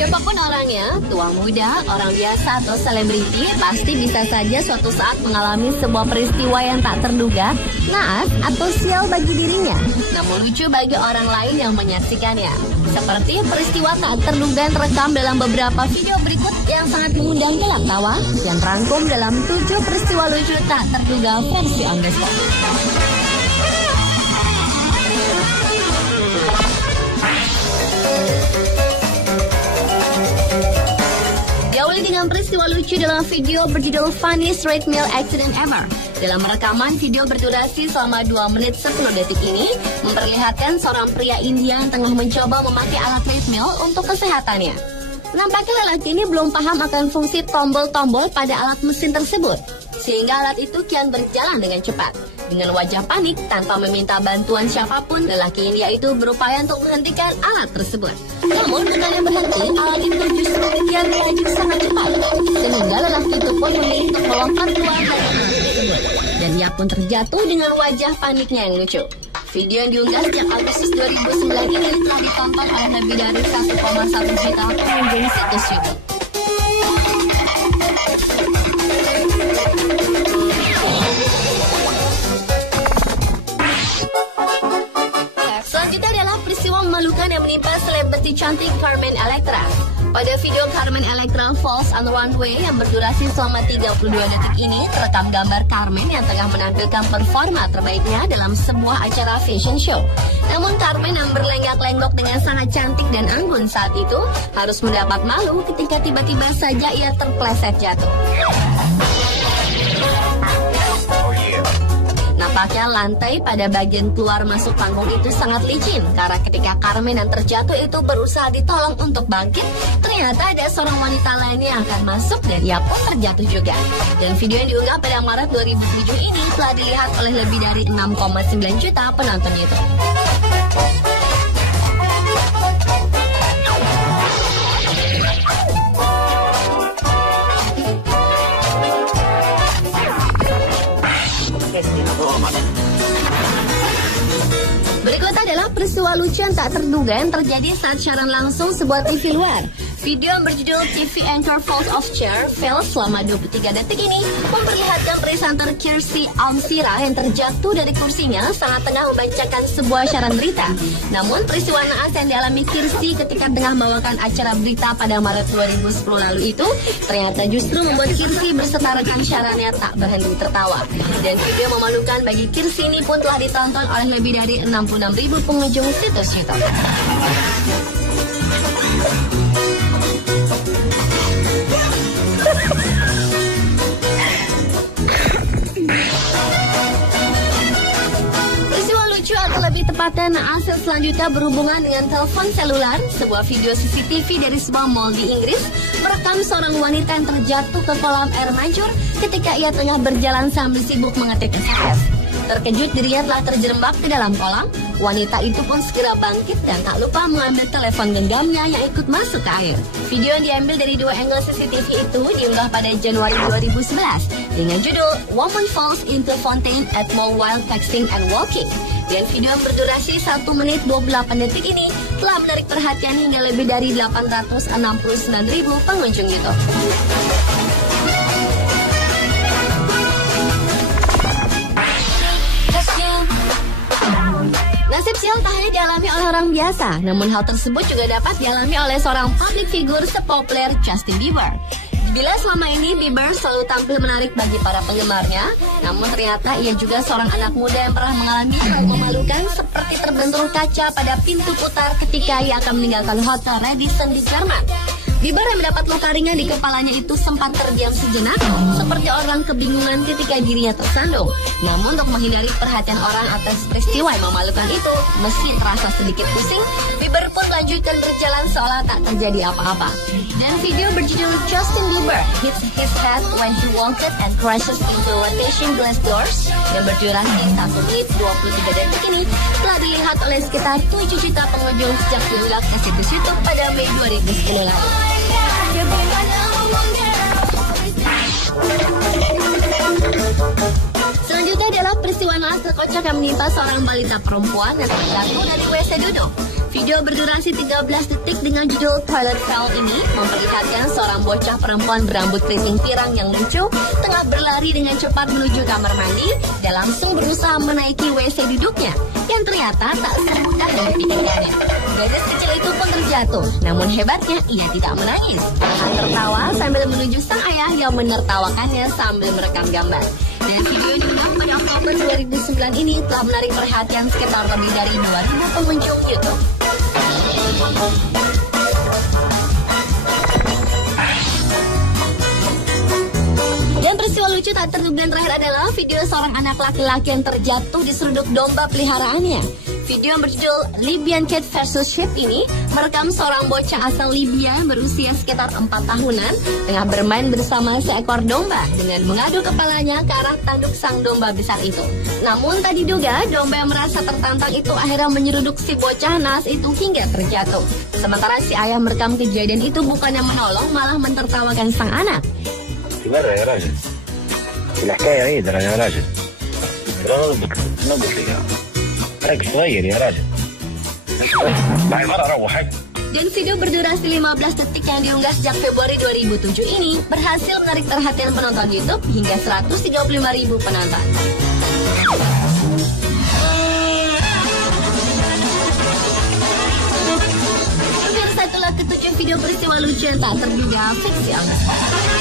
Siapapun orangnya, tua muda, orang biasa atau selebriti, pasti bisa saja suatu saat mengalami sebuah peristiwa yang tak terduga, naas atau sial bagi dirinya, namun lucu bagi orang lain yang menyaksikannya. Seperti peristiwa tak terduga yang terekam dalam beberapa video berikut yang sangat mengundang gelak tawa, yang terangkum dalam 7 peristiwa lucu tak terduga versi on the spot. Diawali dengan peristiwa lucu dalam video berjudul Funniest Treadmill Accident Ever. Dalam rekaman video berdurasi selama 2 menit 10 detik ini, memperlihatkan seorang pria India yang tengah mencoba memakai alat treadmill untuk kesehatannya. Nampaknya lelaki ini belum paham akan fungsi tombol-tombol pada alat mesin tersebut, sehingga alat itu kian berjalan dengan cepat. Dengan wajah panik, tanpa meminta bantuan siapapun, lelaki India itu berupaya untuk menghentikan alat tersebut. Namun, bukannya berhenti, alat itu justru kian melaju sangat cepat, sehingga lelaki itu pun memilih untuk melompat keluar dari alat tersebut. Dan ia pun terjatuh dengan wajah paniknya yang lucu. Video yang diunggah sejak Agustus 2009 ini telah ditonton oleh lebih dari 1,1 juta pengunjung situs YouTube. Selanjutnya adalah peristiwa memalukan yang menimpa selebriti cantik Carmen Electra. Pada video Carmen Electra Falls on the Runway yang berdurasi selama 32 detik ini, terekam gambar Carmen yang tengah menampilkan performa terbaiknya dalam sebuah acara fashion show. Namun Carmen yang berlenggak-lenggok dengan sangat cantik dan anggun saat itu harus mendapat malu ketika tiba-tiba saja ia terpleset jatuh. Nampaknya lantai pada bagian keluar masuk panggung itu sangat licin, karena ketika Carmen yang terjatuh itu berusaha ditolong untuk bangkit, ternyata ada seorang wanita lainnya yang akan masuk dan ia pun terjatuh juga. Dan video yang diunggah pada Maret 2007 ini telah dilihat oleh lebih dari 6,9 juta penonton YouTube. Berikut adalah peristiwa lucu yang tak terduga yang terjadi saat siaran langsung sebuah TV luar. Video yang berjudul TV Anchor Falls Off Chair Fail selama 23 detik ini memperlihatkan presenter Kirsty Amsira yang terjatuh dari kursinya saat tengah membacakan sebuah siaran berita. Namun peristiwa naas yang dialami Kirsty ketika tengah membawakan acara berita pada Maret 2010 lalu itu ternyata justru membuat Kirsty berserta rekan siarannya tak berhenti tertawa. Dan video memalukan bagi Kirsty ini pun telah ditonton oleh lebih dari 66.000 pengunjung situs YouTube. Lebih tepatnya naas selanjutnya berhubungan dengan telepon selular. Sebuah video CCTV dari sebuah mall di Inggris merekam seorang wanita yang terjatuh ke kolam air mancur ketika ia tengah berjalan sambil sibuk mengetik SMS. Terkejut dirinya telah terjerembab ke dalam kolam. Wanita itu pun segera bangkit dan tak lupa mengambil telepon genggamnya yang ikut masuk ke air. Video yang diambil dari 2 angle CCTV itu diunggah pada Januari 2011 dengan judul Woman Falls into Fountain at Mall While Texting and Walking. Dan video yang berdurasi 1 menit 28 detik ini telah menarik perhatian hingga lebih dari 869.000 pengunjung YouTube. Nasib sial tak hanya dialami oleh orang biasa, namun hal tersebut juga dapat dialami oleh seorang public figure sepopuler Justin Bieber. Bila selama ini Bieber selalu tampil menarik bagi para penggemarnya, namun ternyata ia juga seorang anak muda yang pernah mengalami hal memalukan seperti terbentur kaca pada pintu putar ketika ia akan meninggalkan hotel Radisson di Jerman. Bieber yang mendapat luka ringan di kepalanya itu sempat terdiam sejenak, seperti orang kebingungan ketika dirinya tersandung. Namun untuk menghindari perhatian orang atas peristiwa yang memalukan itu, meski terasa sedikit pusing, Bieber pun melanjutkan berjalan seolah tak terjadi apa-apa. Dan video berjudul Justin Bieber Hits His Head When He Walked and Crashes into Rotation Glass Doors yang berdurasi 1 menit 23 detik ini telah dilihat oleh sekitar 7 juta pengunjung sejak diunggah ke situs YouTube pada Mei 2010 lalu. Selanjutnya adalah peristiwa naas terkocak yang menimpa seorang balita perempuan yang terjatuh dari WC duduk. Video berdurasi 13 detik dengan judul Toilet Fell ini memperlihatkan seorang bocah perempuan berambut keriting pirang yang lucu tengah berlari dengan cepat menuju kamar mandi dan langsung berusaha menaiki WC duduknya yang ternyata tak semudah yang dipikirkannya. Gadis kecil itu pun terjatuh, namun hebatnya ia tidak menangis. Malah tertawa sambil menuju sang ayah yang menertawakannya sambil merekam gambar. Dan video yang diunggah pada Oktober 2009 ini telah menarik perhatian sekitar lebih dari 2.000 pengunjung YouTube. Dan peristiwa lucu tak terduga yang terakhir adalah video seorang anak laki-laki yang terjatuh di seruduk domba peliharaannya. Video yang berjudul Libyan Cat vs Sheep ini merekam seorang bocah asal Libya yang berusia sekitar 4 tahunan tengah bermain bersama seekor domba dengan mengadu kepalanya ke arah tanduk sang domba besar itu. Namun tak diduga, domba yang merasa tertantang itu akhirnya menyeruduk si bocah naas itu hingga terjatuh. Sementara si ayah merekam kejadian itu bukannya menolong, malah mentertawakan sang anak. مرة يا راجل الحكاية عيد ترى يا راجل ترى نضبط لي راجل صغير يا راجل بعد مرة روح حاجة. Dan video berdurasi 15 detik yang diunggah sejak Februari 2007 ini berhasil menarik perhatian penonton YouTube hingga 135.000 penonton. Pemirsa, itulah ketujuh video peristiwa lucu yang tak terduga fiksi on the spot.